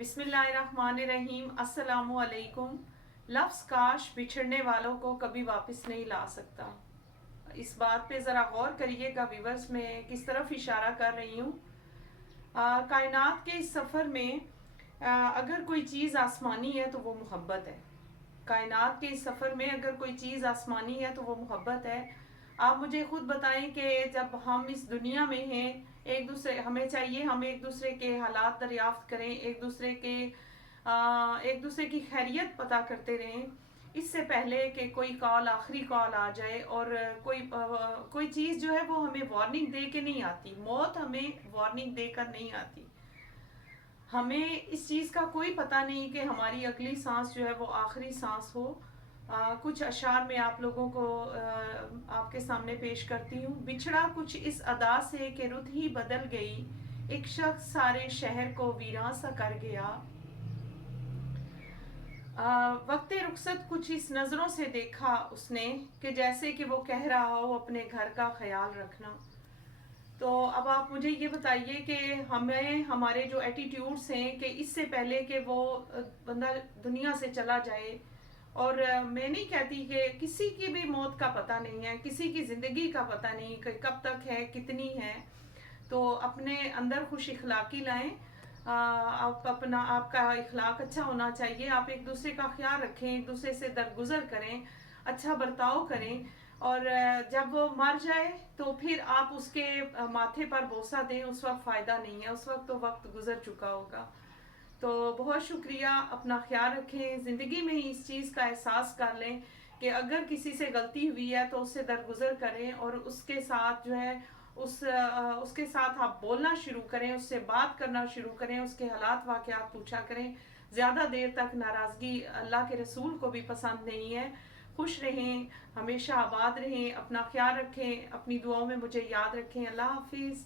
बिस्मिल्लाहिर्रहमानिर्रहीम। अस्सलामु अलैकुम। लफ्ज़ काश बिछड़ने वालों को कभी वापस नहीं ला सकता। इस बात पे ज़रा गौर करिएगा व्यूवर्स, मैं किस तरफ इशारा कर रही हूँ। कायनात के इस सफ़र में अगर कोई चीज़ आसमानी है तो वो मोहब्बत है। कायनात के इस सफ़र में अगर कोई चीज़ आसमानी है तो वो मोहब्बत है। आप मुझे खुद बताएं कि जब हम इस दुनिया में हैं, एक दूसरे हमें चाहिए हम एक दूसरे के हालात दरियाफ्त करें, एक दूसरे की खैरियत पता करते रहें, इससे पहले कि कोई कॉल आखिरी कॉल आ जाए। और कोई चीज़ जो है वो हमें वार्निंग दे के नहीं आती, मौत हमें वार्निंग देकर नहीं आती। हमें इस चीज़ का कोई पता नहीं कि हमारी अगली सांस जो है वो आखिरी सांस हो। कुछ अशार में आप लोगों को आपके सामने पेश करती हूँ। बिछड़ा कुछ इस अदा से कि रुत ही बदल गई, एक शख्स सारे शहर को वीरान सा कर गया। वक्त रुखसत कुछ इस नज़रों से देखा उसने कि जैसे कि वो कह रहा हो अपने घर का ख्याल रखना। तो अब आप मुझे ये बताइए कि हमें हमारे जो एटीट्यूड्स हैं कि इससे पहले कि वो बंदा दुनिया से चला जाए, और मैं नहीं कहती कि किसी की भी मौत का पता नहीं है, किसी की ज़िंदगी का पता नहीं कि कब तक है, कितनी है। तो अपने अंदर खुश इखलाकी लाएं। आप अपना आपका इखलाक अच्छा होना चाहिए। आप एक दूसरे का ख्याल रखें, एक दूसरे से दरगुजर करें, अच्छा बर्ताव करें। और जब वो मर जाए तो फिर आप उसके माथे पर बोसा दें, उस वक्त फ़ायदा नहीं है, उस वक्त तो वक्त गुजर चुका होगा। तो बहुत शुक्रिया, अपना ख्याल रखें। ज़िंदगी में ही इस चीज़ का एहसास कर लें कि अगर किसी से गलती हुई है तो उससे दरगुजर करें, और उसके साथ जो है उसके साथ आप बोलना शुरू करें, उससे बात करना शुरू करें, उसके हालात वाक़यात पूछा करें। ज़्यादा देर तक नाराज़गी अल्लाह के रसूल को भी पसंद नहीं है। खुश रहें, हमेशा आबाद रहें, अपना ख्याल रखें, अपनी दुआओं में मुझे याद रखें। अल्लाह हाफिज़।